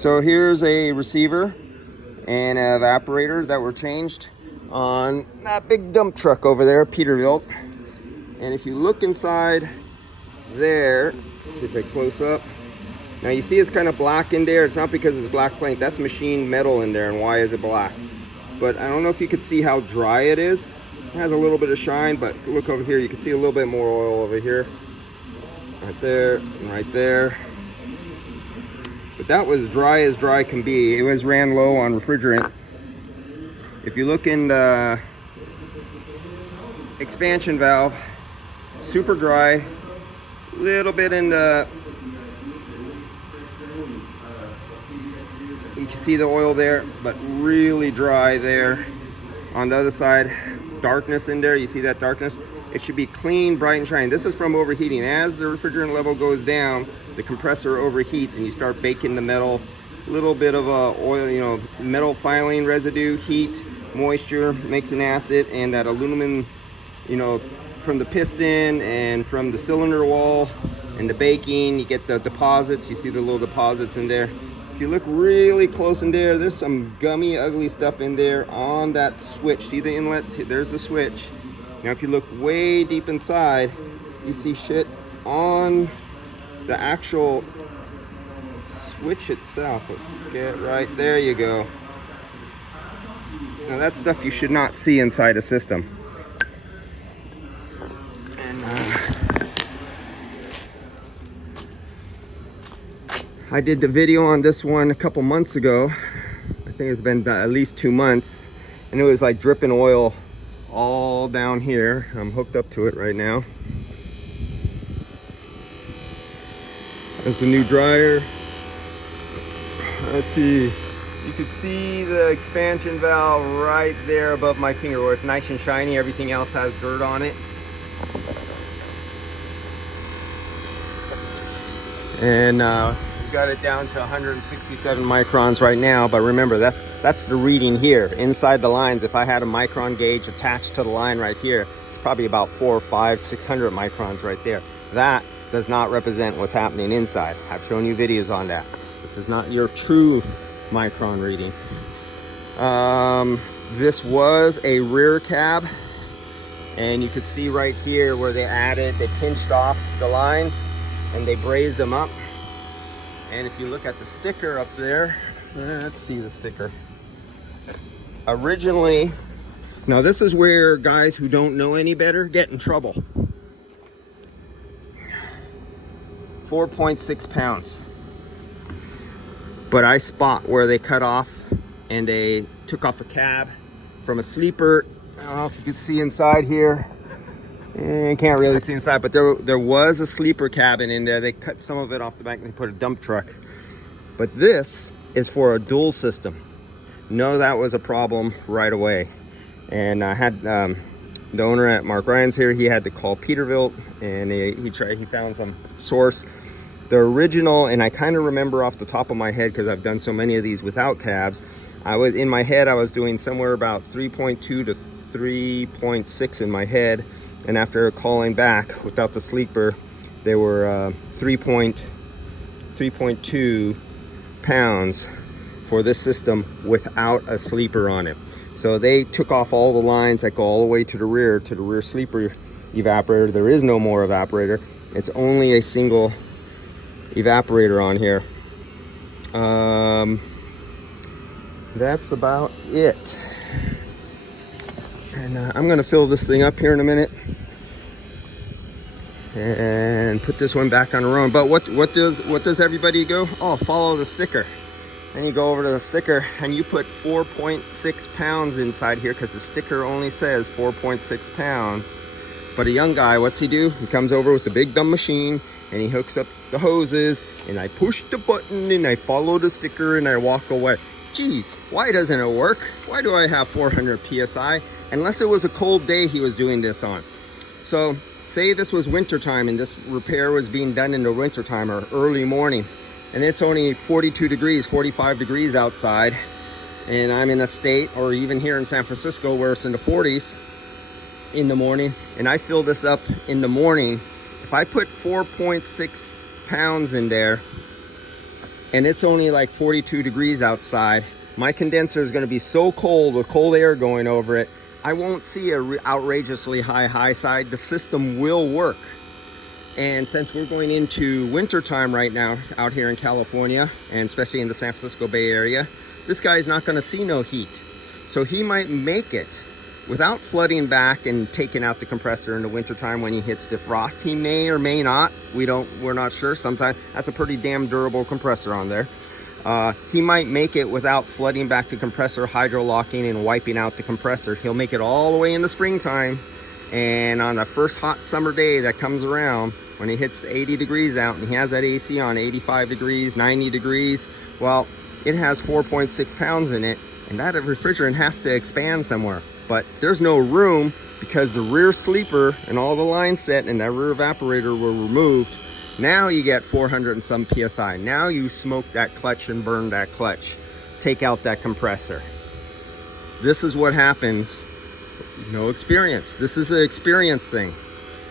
So here's a receiver and an evaporator that were changed on that big dump truck over there, Peterbilt. And if you look inside there, let's see if I close up. Now you see it's kind of black in there. It's not because it's black paint. That's machined metal in there. And why is it black? But I don't know if you could see how dry it is. It has a little bit of shine, but look over here. You can see a little bit more oil over here. Right there and right there. But that was dry as dry can be. It was ran low on refrigerant. If you look in the expansion valve, super dry. Little bit in the, you can see the oil there, but really dry there. On the other side, darkness in there. You see that darkness? It should be clean, bright, and shiny. This is from overheating. As the refrigerant level goes down, the compressor overheats and you start baking the metal. A little bit of oil, metal filing residue, heat, moisture makes an acid, and that aluminum, from the piston and from the cylinder wall and the baking, you get the deposits. You see the little deposits in there. If you look really close in there, there's some gummy, ugly stuff in there on that switch. See the inlet? There's the switch. Now if you look way deep inside, you see shit on the actual switch itself. Let's get right there. You go. Now that's stuff you should not see inside a system. And I did the video on this one a couple months ago. I think it's been at least 2 months, and it was like dripping oil all down here. I'm hooked up to it right now. There's the new dryer. Let's see. You can see the expansion valve right there above my finger where it's nice and shiny. Everything else has dirt on it. And we got it down to 167 microns right now. But remember, that's the reading here inside the lines. If I had a micron gauge attached to the line right here, it's probably about 400, 500, 600 microns right there. That does not represent what's happening inside. I've shown you videos on that. This is not your true micron reading. This was a rear cab, and you could see right here where they pinched off the lines and they brazed them up. And if you look at the sticker up there, let's see the sticker. Originally, now this is where guys who don't know any better get in trouble. 4.6 pounds. But I spot where they cut off and they took off a cab from a sleeper. I don't know if you can see inside here. You can't really see inside, but there was a sleeper cabin in there. They cut some of it off the back and they put a dump truck. But this is for a dual system. No, that was a problem right away. And I had the owner at Mark Ryan's here. He had to call Peterbilt, and he found some source. The original, and I kind of remember off the top of my head because I've done so many of these without cabs. I was doing somewhere about 3.2 to 3.6 in my head. And after calling back without the sleeper, they were 3.2 pounds for this system without a sleeper on it. So they took off all the lines that go all the way to the rear sleeper evaporator. There is no more evaporator. It's only a single evaporator on here. That's about it. And I'm gonna fill this thing up here in a minute and put this one back on the road. But what does everybody go? Oh, follow the sticker. Then you go over to the sticker and you put 4.6 pounds inside here because the sticker only says 4.6 pounds. But a young guy, what's he do? He comes over with the big dumb machine and he hooks up the hoses, and I push the button and I follow the sticker and I walk away. Geez, why doesn't it work? Why do I have 400 PSI? Unless it was a cold day he was doing this on. So say this was wintertime and this repair was being done in the wintertime or early morning, and it's only 42 degrees, 45 degrees outside, and I'm in a state, or even here in San Francisco where it's in the 40s in the morning, and I fill this up in the morning. If I put 4.6 pounds in there, and it's only like 42 degrees outside, my condenser is going to be so cold with cold air going over it, I won't see a outrageously high side. The system will work. And since we're going into winter time right now out here in California, and especially in the San Francisco Bay Area, this guy's not going to see no heat. So he might make it without flooding back and taking out the compressor in the winter time when he hits defrost. He may or may not. We're not sure. Sometimes that's a pretty damn durable compressor on there. He might make it without flooding back the compressor, hydro-locking and wiping out the compressor. He'll make it all the way in the springtime, and on the first hot summer day that comes around, when he hits 80 degrees out and he has that AC on 85 degrees, 90 degrees, well, it has 4.6 pounds in it, and that refrigerant has to expand somewhere. But there's no room because the rear sleeper and all the line set and that rear evaporator were removed. Now you get 400 and some PSI. Now you smoke that clutch and burn that clutch. Take out that compressor. This is what happens. No experience. This is an experience thing.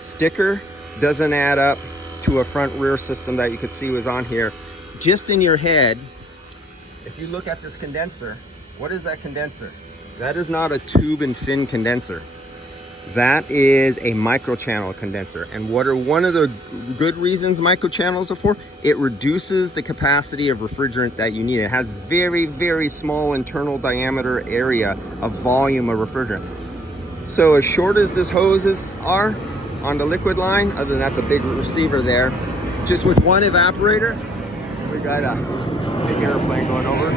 Sticker doesn't add up to a front rear system that you could see was on here. Just in your head, if you look at this condenser, what is that condenser? That is not a tube and fin condenser. That is a microchannel condenser. And what are one of the good reasons microchannels are for? It reduces the capacity of refrigerant that you need. It has very small internal diameter area of volume of refrigerant. So as short as this hoses are on the liquid line, other than that's a big receiver there, just with one evaporator, we got a big airplane going over.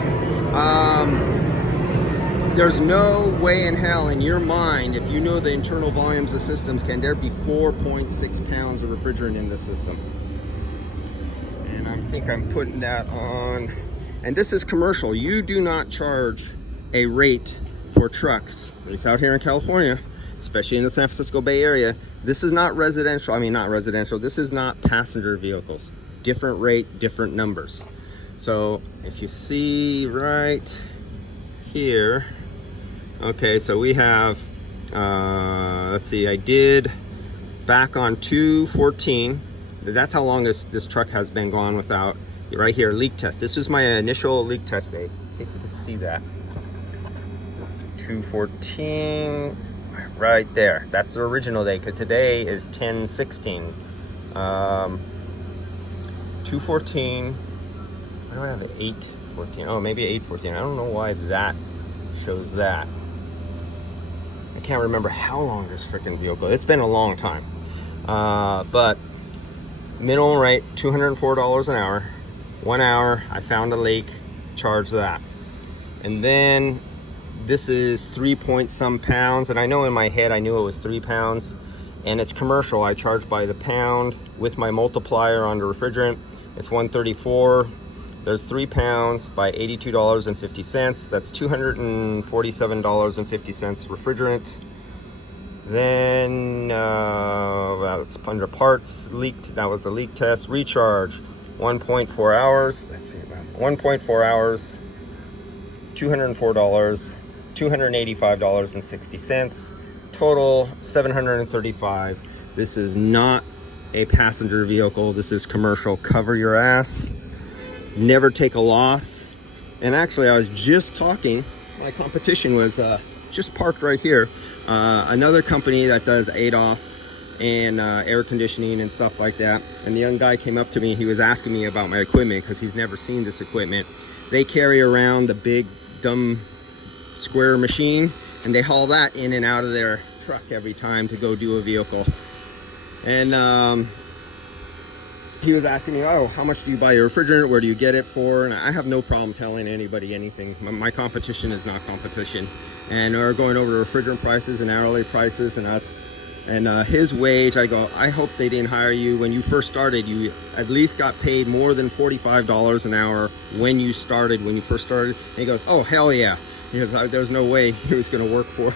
There's no way in hell in your mind, if you know the internal volumes of systems, can there be 4.6 pounds of refrigerant in the system. And I think I'm putting that on. And this is commercial. You do not charge a rate for trucks, at least out here in California, especially in the San Francisco Bay Area. This is not residential. I mean, not residential. This is not passenger vehicles. Different rate, different numbers. So if you see right here, okay, so we have, let's see, I did back on 2/14. That's how long this truck has been gone without, right here, leak test. This was my initial leak test day. Let's see if you can see that. 2/14, right there. That's the original day, because today is 10/16. 2/14, why do I have 8/14? Oh, maybe 8/14. I don't know why that shows that. I can't remember how long this freaking vehicle. It's been a long time. But minimum rate $204 an hour. 1 hour, I found a leak, charge that. And then this is 3 point some pounds, and I know in my head I knew it was 3 pounds, and it's commercial. I charge by the pound with my multiplier on the refrigerant. It's 134. There's 3 pounds by $82.50. That's $247.50 refrigerant. Then that's under parts, leaked. That was the leak test. Recharge 1.4 hours. Let's see, about 1.4 hours, $204, $285.60. Total $735. This is not a passenger vehicle. This is commercial. Cover your ass. Never take a loss. And actually, I was just talking, my competition was just parked right here. Another company that does ADAS and air conditioning and stuff like that. And the young guy came up to me. He was asking me about my equipment because he's never seen this equipment. They carry around the big, dumb square machine, and they haul that in and out of their truck every time to go do a vehicle. And he was asking me, oh, how much do you buy your refrigerant? Where do you get it for? And I have no problem telling anybody anything. My competition is not competition. And we're going over refrigerant prices and hourly prices and us. And his wage, I go, I hope they didn't hire you when you first started. You at least got paid more than $45 an hour when you started, when you first started. And he goes, oh, hell yeah. He goes, there's no way he was going to work for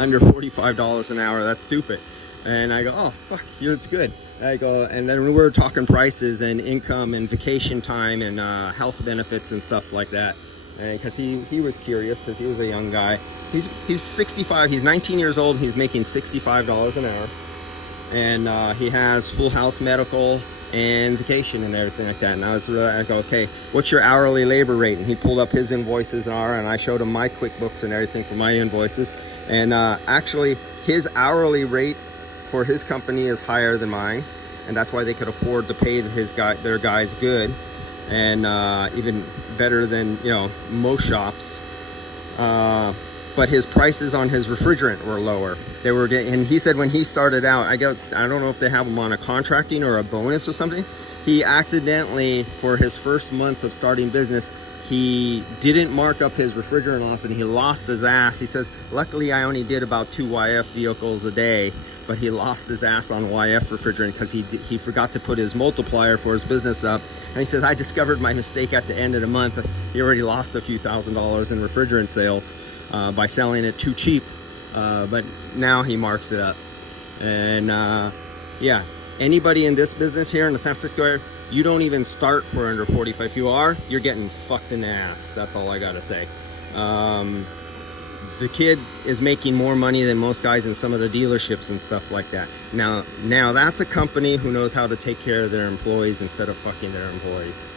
under $45 an hour. That's stupid. And I go, oh, fuck, it's good. I go, and then we were talking prices and income and vacation time and health benefits and stuff like that. And because he was curious, because he was a young guy. He's 65. He's 19 years old. He's making $65 an hour, and he has full health, medical, and vacation and everything like that. And I was really, I go, okay, what's your hourly labor rate? And he pulled up his invoices and I showed him my QuickBooks and everything for my invoices. And actually, his hourly rate for his company is higher than mine, and that's why they could afford to pay their guys good, and even better than, you know, most shops. But his prices on his refrigerant were lower. They were getting, and he said when he started out, I don't know if they have him on a contracting or a bonus or something. He accidentally, for his first month of starting business, he didn't mark up his refrigerant loss and he lost his ass. He says, luckily I only did about 2 YF vehicles a day, but he lost his ass on YF refrigerant because he forgot to put his multiplier for his business up. And he says, I discovered my mistake at the end of the month. He already lost a few $1,000s in refrigerant sales by selling it too cheap. But now he marks it up. And yeah, anybody in this business here in the San Francisco area, you don't even start for under 45. If you are, you're getting fucked in the ass. That's all I gotta say. The kid is making more money than most guys in some of the dealerships and stuff like that. Now that's a company who knows how to take care of their employees instead of fucking their employees.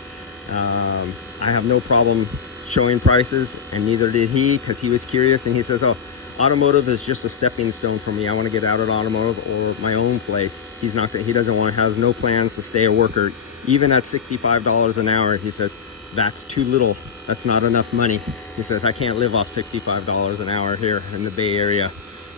I have no problem showing prices, and neither did he, because he was curious and he says, oh, automotive is just a stepping stone for me. I want to get out of automotive or my own place. He has no plans to stay a worker. Even at $65 an hour, he says, that's too little. That's not enough money. He says, I can't live off $65 an hour here in the Bay Area.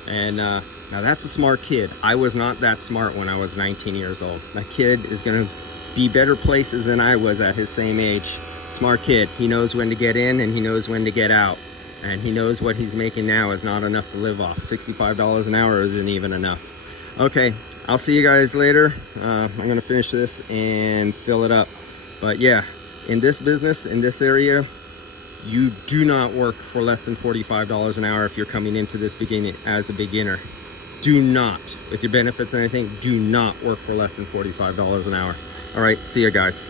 And now that's a smart kid. I was not that smart when I was 19 years old. That kid is going to be better places than I was at his same age. Smart kid. He knows when to get in and he knows when to get out. And he knows what he's making now is not enough to live off. $65 an hour isn't even enough. Okay, I'll see you guys later. I'm going to finish this and fill it up. But yeah, in this business, in this area, you do not work for less than $45 an hour if you're coming into this as a beginner. Do not, with your benefits and anything, do not work for less than $45 an hour. All right, see you guys.